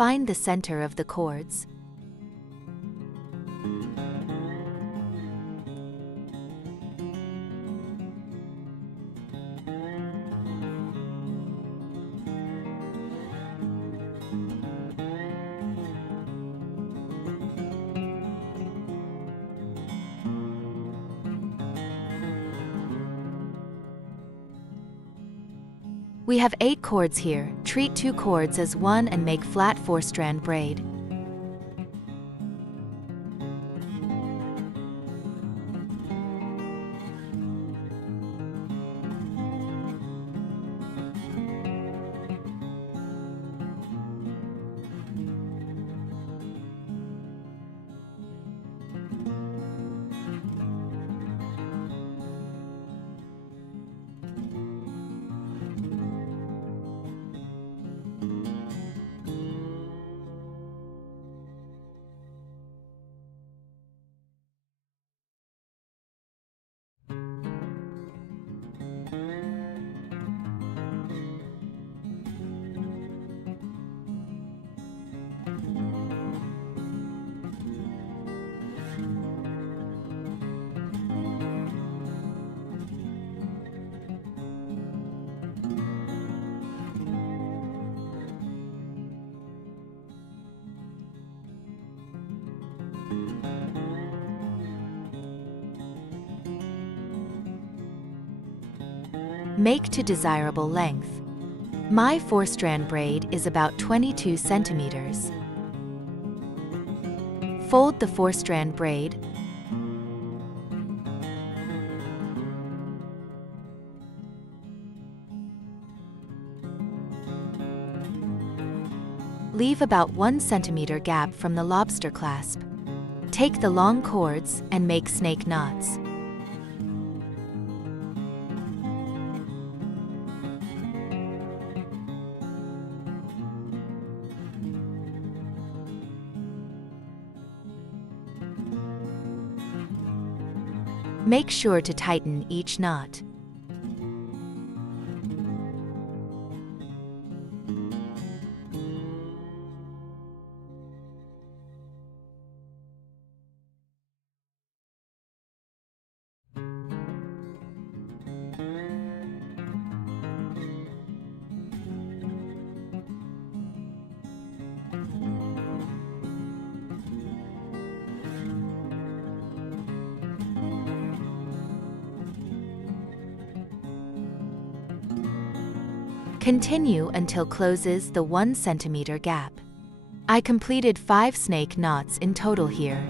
Find the center of the cords. We have 8 cords here. Treat 2 cords as one and make flat 4-strand braid. Make to desirable length. My 4-strand braid is about 22 centimeters. Fold the 4-strand braid. Leave about 1 centimeter gap from the lobster clasp. Take the long cords and make snake knots. Make sure to tighten each knot. Continue until closes the 1 centimeter gap. I completed 5 snake knots in total here.